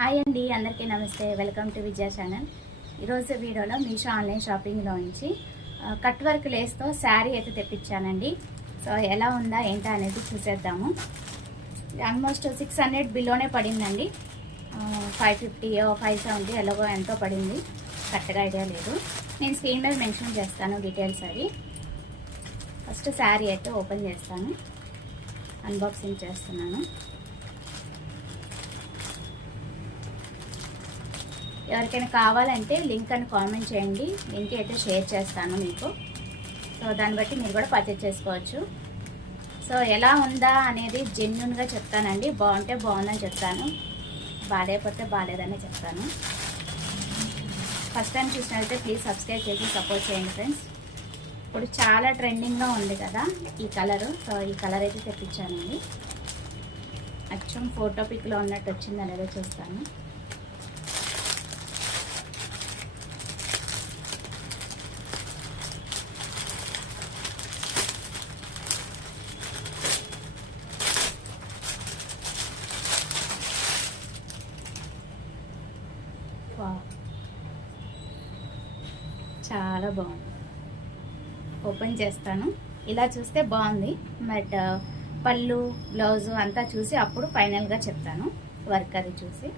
Hi అండి అందరికీ నమస్తే. Welcome to Vijaya channel. ఈరోజు వీడియోలో మీషో ఆన్లైన్ షాపింగ్లో నుంచి కట్ వర్క్ లేస్తో శారీ అయితే తెప్పించానండి. సో ఎలా ఉందా ఏంటా అనేది చూసేద్దాము. ఆల్మోస్ట్ సిక్స్ హండ్రెడ్ బిలోనే పడిందండి. ఫైవ్ ఫిఫ్టీ ఫైవ్ సెవెంటీ ఎలాగో ఎంతో పడింది. కరెక్ట్గా ఐడియా లేదు. నేను స్క్రీన్ మీద మెన్షన్ చేస్తాను డీటెయిల్స్ అవి. ఫస్ట్ శారీ అయితే ఓపెన్ చేస్తాను. అన్బాక్సింగ్ చేస్తున్నాను. ఎవరికైనా కావాలంటే లింక్ అని కామెంట్ చేయండి. లింక్ అయితే షేర్ చేస్తాను మీకు. సో దాన్ని బట్టి మీరు కూడా పర్చేజ్ చేసుకోవచ్చు. సో ఎలా ఉందా అనేది జెన్యున్గా చెప్తానండి. బాగుంటే బాగుందని చెప్తాను. బాగాలేకపోతే బాగాలేదని చెప్తాను. ఫస్ట్ టైం చూసినట్లయితే ప్లీజ్ సబ్స్క్రైబ్ చేసి సపోర్ట్ చేయండి ఫ్రెండ్స్ ఇప్పుడు చాలా ట్రెండింగ్గా ఉంది కదా ఈ కలరు సో ఈ కలర్ అయితే తెప్పించానండి. అచ్చం ఫోటో పిక్లో ఉన్నట్టు వచ్చింది అనేది చూస్తాను. చాలా బాగుంది. ఓపెన్ చేస్తాను. ఇలా చూస్తే బాగుంది. బట్ పళ్ళు బ్లౌజు అంతా చూసి అప్పుడు ఫైనల్గా చెప్తాను. వర్క్ అది చూసి.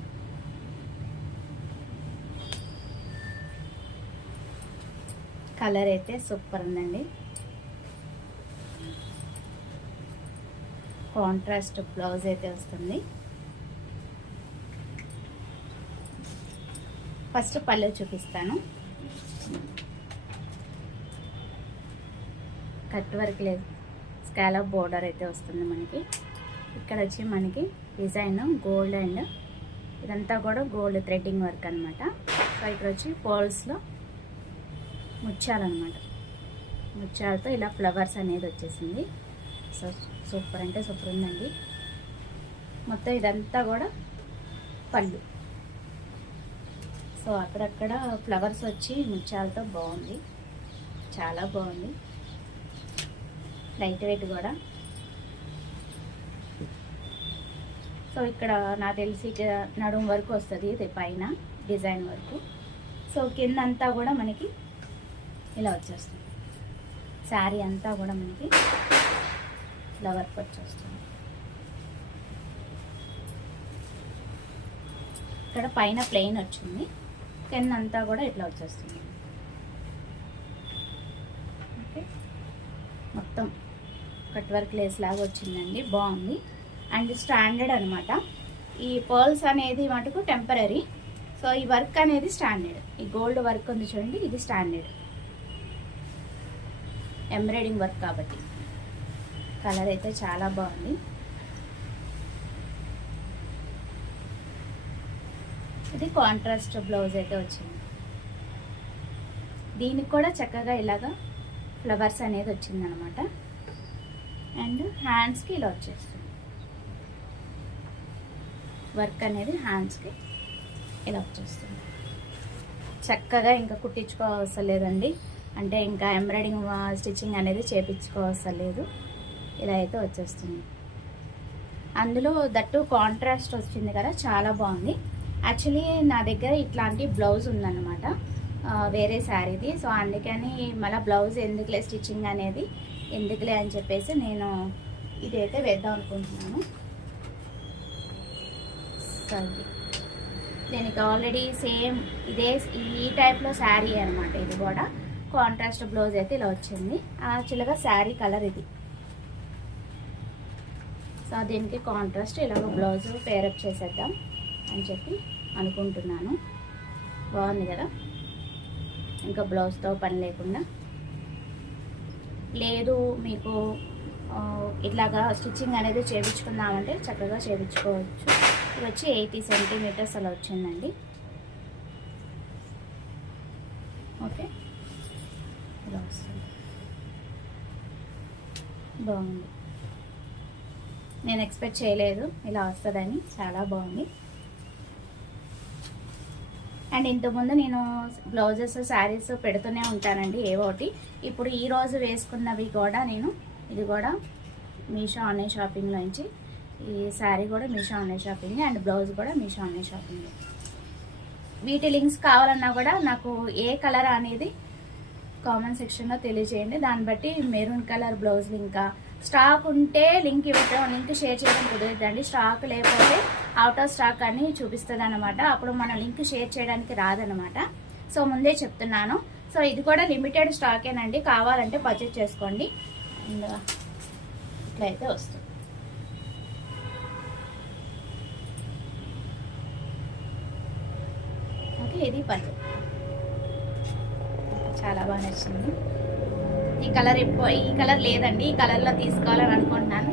కలర్ అయితే సూపర్ ఉందండి. కాంట్రాస్ట్ బ్లౌజ్ అయితే వస్తుంది. ఫస్ట్ పళ్ళు చూపిస్తాను. కట్ వర్క్ లేదు. స్కాలప్ బోర్డర్ అయితే వస్తుంది మనకి. ఇక్కడ వచ్చి మనకి డిజైన్ గోల్డ్ అండ్ ఇదంతా కూడా గోల్డ్ థ్రెడ్డింగ్ వర్క్ అనమాట సో ఇక్కడ వచ్చి పోల్స్లో ముత్యాలన్నమాట. ముత్యాలతో ఇలా ఫ్లవర్స్ అనేది వచ్చేసింది. సో సూపర్ అంటే సూపర్ ఉందండి. మొత్తం ఇదంతా కూడా పళ్ళు. సో అక్కడక్కడ ఫ్లవర్స్ వచ్చి ముత్యాలతో బాగుంది. చాలా బాగుంది. లైట్ వెయిట్ కూడా. సో ఇక్కడ నాకు తెలిసి నడుము వరకు వస్తుంది ఇది పైన డిజైన్ వరకు. సో కింద అంతా కూడా మనకి ఇలా వచ్చేస్తుంది. శారీ అంతా కూడా మనకి ఇలా వర్క్ వచ్చేస్తుంది. ఇక్కడ పైన ప్లెయిన్ వచ్చింది. టెన్ అంతా కూడా ఇట్లా వచ్చేస్తుంది. ఓకే. మొత్తం కట్ వర్క్ లేస్ లాగా వచ్చిందండి. బాగుంది. అండ్ స్టాండర్డ్ అనమాట ఈ పర్ల్స్ అనేది మటుకు టెంపరీ సో ఈ వర్క్ అనేది స్టాండర్డ్. ఈ గోల్డ్ వర్క్ ఉంది చూడండి ఇది స్టాండర్డ్. ఎంబ్రాయిడింగ్ వర్క్ కాబట్టి. కలర్ అయితే చాలా బాగుంది. ఇది కాంట్రాస్ట్ బ్లౌజ్ అయితే వచ్చింది. దీనికి కూడా చక్కగా ఇలాగా ఫ్లవర్స్ అనేది వచ్చిందనమాట. అండ్ హ్యాండ్స్కి ఇలా వచ్చేస్తుంది. వర్క్ అనేది హ్యాండ్స్కి ఇలా వచ్చేస్తుంది. చక్కగా ఇంకా కుట్టించుకోవసరం లేదండి. అంటే ఇంకా ఎంబ్రాయిడింగ్ స్టిచ్చింగ్ అనేది చేపించుకోవసరం లేదు. ఇలా అయితే వచ్చేస్తుంది. అందులో దట్టు కాంట్రాస్ట్ వచ్చింది కదా చాలా బాగుంది. యాక్చువల్లీ నా దగ్గర ఇట్లాంటి బ్లౌజ్ ఉందన్నమాట. వేరే శారీది. సో అందుకని మళ్ళీ బ్లౌజ్ ఎందుకులే? స్టిచ్చింగ్ అనేది ఎందుకులే అని చెప్పేసి నేను ఇదైతే వేద్దాం అనుకుంటున్నాను. సరే. దీనికి ఆల్రెడీ సేమ్ ఇదే ఈ టైప్లో శారీ అనమాట ఇది కూడా. కాంట్రాస్ట్ బ్లౌజ్ అయితే ఇలా వచ్చింది. యాక్చువల్గా శారీ కలర్ ఇది. సో దీనికి కాంట్రాస్ట్ ఇలాగ బ్లౌజ్ పేరప్ చేసేద్దాం. అని చెప్పి అనుకుంటున్నాను. బాగుంది కదా? ఇంకా బ్లౌజ్తో పని లేకుండా. లేదు మీకు ఇట్లాగా స్టిచ్చింగ్ అనేది చేయించుకుందామంటే చక్కగా చేయించుకోవచ్చు ఇది వచ్చి ఎయిటీ సెంటీమీటర్స్ అలా వచ్చిందండి. ఓకే. ఇలా వస్తుంది. బాగుంది. నేను ఎక్స్పెక్ట్ చేయలేదు ఇలా వస్తుందని. చాలా బాగుంది. అండ్ ఇంతకుముందు నేను బ్లౌజెస్ శారీస్ పెడుతూనే ఉంటానండి ఏవో ఒకటి. ఇప్పుడు ఈ రోజు వేసుకున్నవి కూడా నేను ఇది కూడా మీషో ఆన్లైన్ షాపింగ్లో నుంచి. ఈ శారీ కూడా Meesho online shopping and blouse కూడా మీషో ఆన్లైన్ షాపింగ్ వీటి లింక్స్ కావాలన్నా కూడా నాకు ఏ కలర్ అనేది కామెంట్ సెక్షన్లో తెలియజేయండి. దాన్ని బట్టి మెరూన్ కలర్ బ్లౌజ్ ఇంకా స్టాక్ ఉంటే లింక్ ఇవ్వటం లింక్ షేర్ చేయడం కుదరదండి. స్టాక్ లేకపోతే అవుట్ ఆఫ్ స్టాక్ అని చూపిస్తుంది అనమాట అప్పుడు మనం లింక్ షేర్ చేయడానికి రాదనమాట సో ముందే చెప్తున్నాను. సో ఇది కూడా లిమిటెడ్ స్టాకేనండి. కావాలంటే పర్చేజ్ చేసుకోండి. ఇట్లయితే వస్తుంది. ఓకే ఇది పని చాలా బాగా నచ్చింది. ఈ కలర్ ఎప్పుడు ఈ కలర్ లేదండి ఈ కలర్లో తీసుకోవాలని అనుకుంటున్నాను.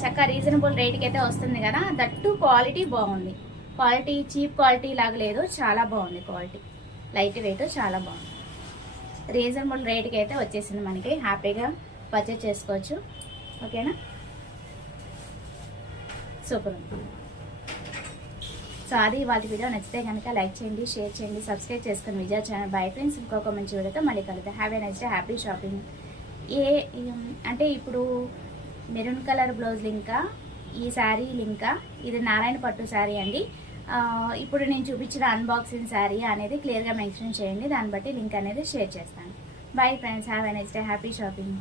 చక్కగా రీజనబుల్ రేట్కి అయితే వస్తుంది కదా. దట్టు క్వాలిటీ బాగుంది. క్వాలిటీ చీప్ క్వాలిటీ లాగా లేదు చాలా బాగుంది క్వాలిటీ లైట్ వెయిట్ చాలా బాగుంది. రీజనబుల్ రేట్కి అయితే వచ్చేసింది మనకి. హ్యాపీగా పర్చేజ్ చేసుకోవచ్చు. ఓకేనా సూపర్ ఉంది. సో అది వాళ్ళ వీడియో నచ్చితే కనుక లైక్ చేయండి షేర్ చేయండి సబ్స్క్రైబ్ చేసుకుని విజయ ఛానల్. బై ఫ్రెండ్స్ ఇంకొక మంచి వీడియోతో మళ్ళీ కలుగుతాం have a nice day happy shopping ఏ అంటే ఇప్పుడు మెరూన్ కలర్ బ్లౌజ్ లింకా ఈ శారీ లింకా ఇది నారాయణ పట్టు శారీ అండి. ఇప్పుడు నేను చూపించిన అన్బాక్సింగ్ శారీ అనేది క్లియర్గా మెన్షన్ చేయండి. దాన్ని బట్టి లింక్ అనేది షేర్ చేస్తాను. Bye friends have a next day happy shopping